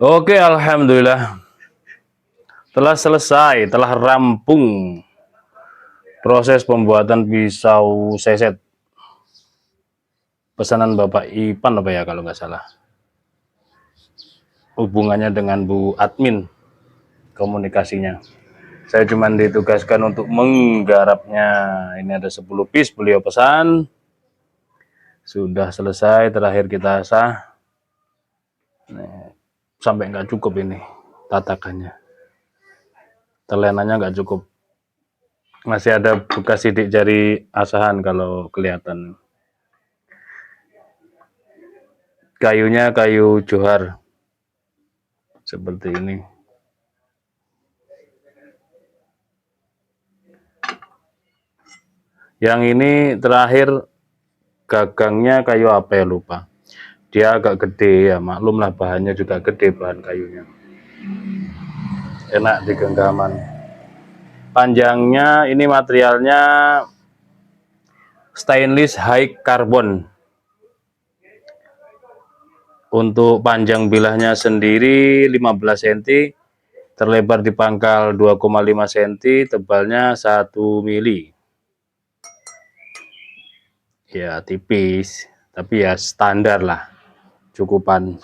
Oke, alhamdulillah telah selesai, telah rampung proses pembuatan pisau seset pesanan Bapak Ipan apa ya kalau nggak salah. Hubungannya dengan Bu Admin komunikasinya. Saya cuma ditugaskan untuk menggarapnya. Ini ada 10 piece beliau pesan. Sudah selesai, terakhir kita asah. Sampai nggak cukup ini tatakannya. Telenanya nggak cukup. Masih ada bekas sidik jari asahan kalau kelihatan. Kayunya kayu johar seperti ini. Yang ini terakhir gagangnya kayu apa ya lupa. Dia agak gede ya, maklumlah bahannya juga gede, bahan kayunya. Enak di genggaman. Panjangnya ini materialnya stainless high carbon. Untuk panjang bilahnya sendiri 15 cm, terlebar di pangkal 2,5 cm, tebalnya 1 mili. Ya tipis, tapi ya standar lah, cukupan.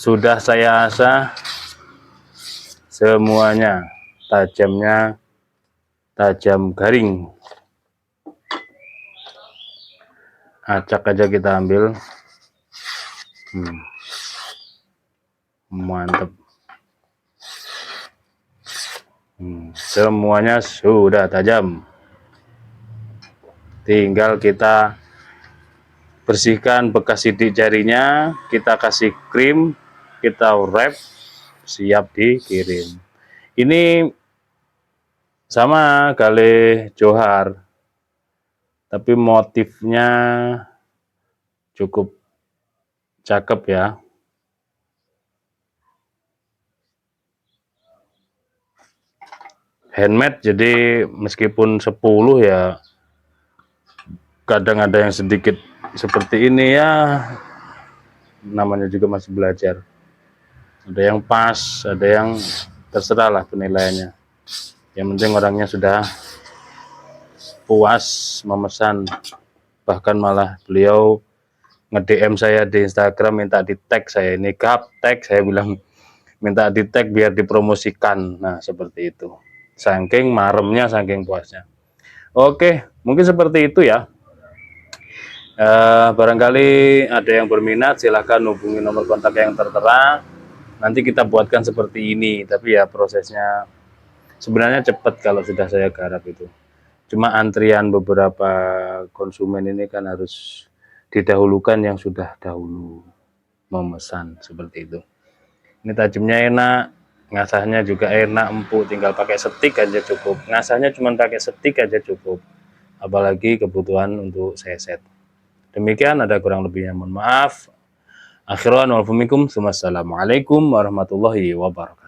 Sudah saya asah semuanya, tajamnya tajam garing. Acak aja kita ambil. Mantap. Semuanya sudah tajam. Tinggal kita bersihkan bekas sidik jarinya, kita kasih krim, kita wrap, siap dikirim. Ini sama galih johar, tapi motifnya cukup cakep ya. Handmade, jadi meskipun 10 ya kadang ada yang sedikit seperti ini ya, namanya juga masih belajar. Ada yang pas, ada yang terserah lah penilaiannya. Yang penting orangnya sudah puas memesan. Bahkan malah beliau nge-DM saya di Instagram minta di tag saya, ini gap tag, saya bilang minta di tag biar dipromosikan. Nah seperti itu, saking maremnya, saking puasnya. Oke, mungkin seperti itu ya. Barangkali ada yang berminat silahkan hubungi nomor kontak yang tertera, nanti kita buatkan seperti ini. Tapi ya prosesnya sebenarnya cepat kalau sudah saya garap itu, cuma antrian beberapa konsumen ini kan harus didahulukan yang sudah dahulu memesan seperti itu. Ini tajamnya enak, ngasahnya juga enak, empuk, tinggal pakai setik aja cukup. Ngasahnya cuma pakai setik aja cukup, apalagi kebutuhan untuk seset. Demikian, ada kurang lebihnya mohon maaf. Akhirul anwar. Assalamualaikum warahmatullahi wabarakatuh.